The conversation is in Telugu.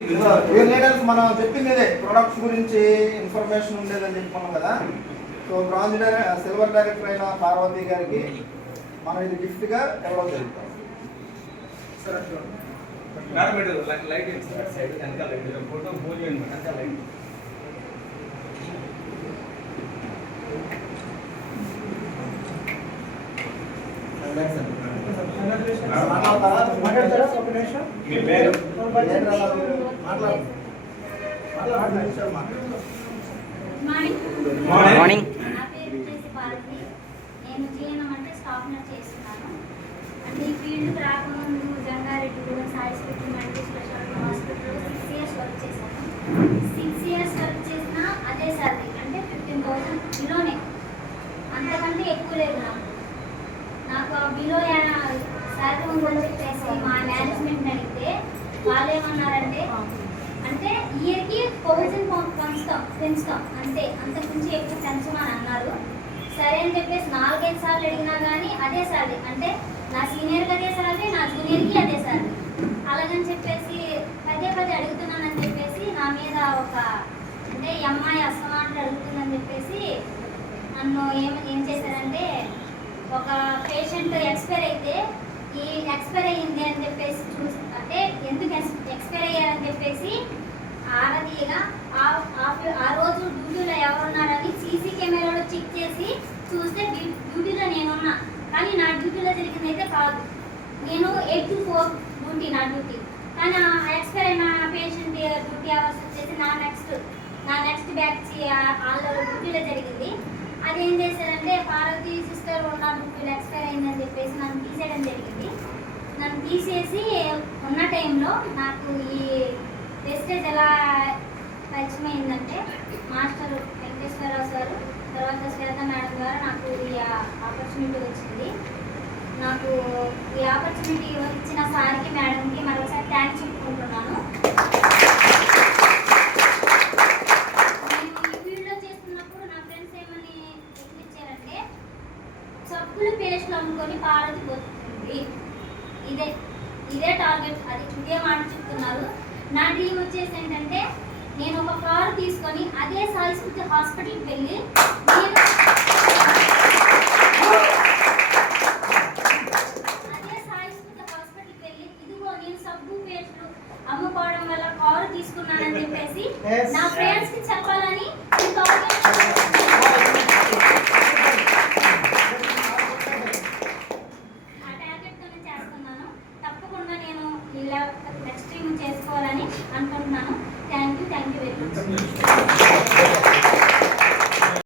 లీడర్స్ మనం చెప్పింది ఇదే, ప్రొడక్ట్స్ గురించి ఇన్ఫర్మేషన్ ఉండేదని చెప్పుకున్నాం కదా. సో బ్రాంజ్ సిల్వర్ డైరెక్టర్ అయిన పార్వతి గారికి మనం ఇది గిఫ్ట్గా ఇవ్వడం జరుగుతాం. మార్నింగ్. నా పేరు వచ్చేసి భారతి. నేను జీఎన్ఎం అంటే స్టాఫ్ నర్స్ చేస్తున్నాను. అంటే ఈ ఫీల్డ్కి రాకముందు Jangareddygudem Sai special multi speciality హాస్పిటల్లో 6 years వర్క్ చేశాను. 6 years వర్క్ చేసినా అదే శాలరీ, అంటే 15,000 బిలోనే, అంతకంటే ఎక్కువ లేదు. నాకు ఆ బిలో శాలరీ ఉందని చెప్పేసి మా మేనేజ్మెంట్ అడిగితే వాళ్ళు ఏమన్నారంటే, అంటే ఇయర్కి 1000 పెంచుతాం అంతే, అంతకుమించి ఎక్కువ పెంచమని అన్నారు. సరే అని చెప్పేసి 4-5 సార్లు అడిగినా కానీ అదే శాలరీ, అంటే నా సీనియర్కి అదే శాలరీ, నా జూనియర్కి అదే శాలరీ. అలాగని చెప్పేసి పదే అడుగుతున్నానని చెప్పేసి నా మీద ఒక, అంటే ఈ అమ్మాయి అసమాటలు అడుగుతుందని చెప్పేసి నన్ను ఏం చేశారంటే, ఒక పేషెంట్ ఎక్స్పైర్ అయితే ఈ ఎక్స్పైర్ అయ్యింది అని చెప్పేసి చూసి, అంటే ఎందుకు ఎక్స్పైర్ అయ్యారని చెప్పేసి ఆరదీగా ఆ రోజు డ్యూటీలో ఎవరున్నారని సీసీ కెమెరాలో చెక్ చేసి చూస్తే డ్యూటీలో నేనున్నా, కానీ నా డ్యూటీలో జరిగింది అయితే కాదు. నేను 8 to 4 డ్యూటీ, నా డ్యూటీ. కానీ ఆ ఎక్స్పైర్ అయిన పేషెంట్ డ్యూటీ అవర్స్ వచ్చేసి నా నెక్స్ట్ బ్యాచ్ వాళ్ళ డ్యూటీలో జరిగింది. అది ఏం చేశారంటే, పార్వతి సిస్టర్ ఉన్న డ్యూటీలో ఎక్స్పైర్ అయిందని చెప్పేసి నన్ను తీసేయడం జరిగింది. నన్ను తీసేసి ఉన్న టైంలో నాకు ఈ వెస్టేజ్ ఎలా పరిచయం అయిందంటే, మాస్టర్ వెంకటేశ్వరరావు సార్, తర్వాత శ్వేత మేడం ద్వారా నాకు ఈ ఆపర్చునిటీ వచ్చింది. నాకు ఈ ఆపర్చునిటీ ఇచ్చిన సార్కి మేడంకి మరొకసారి థ్యాంక్స్ చెప్పుకుంటున్నాను. నేను ఈ ఫీల్డ్లో చేస్తున్నప్పుడు నా ఫ్రెండ్స్ ఏమని ఎక్కిచ్చారంటే, సబ్బులు పేస్ట్లు అమ్ముకొని పారది పోతుంది, ఇదే టార్గెట్, అది ఇదే మాట చెప్తున్నారు. నా డ్రీమ్ వచ్చేసి ఏంటంటే, నేను ఒక కారు తీసుకొని అదే సాయి స్ఫూర్తి హాస్పిటల్కి వెళ్ళి ఇదిగో నేను సబ్బు పేస్ట్లు అమ్ముకోవడం వల్ల కారు తీసుకున్నానని చెప్పేసి నా ఫ్రెండ్స్కి చెప్పాలని ఆ టార్గెట్తోనే చేస్తున్నాను. తప్పకుండా నేను ఇలా ఎక్స్ట్రీమ్ చేసుకోవాలని అనుకుంటున్నాను. Thank you very much.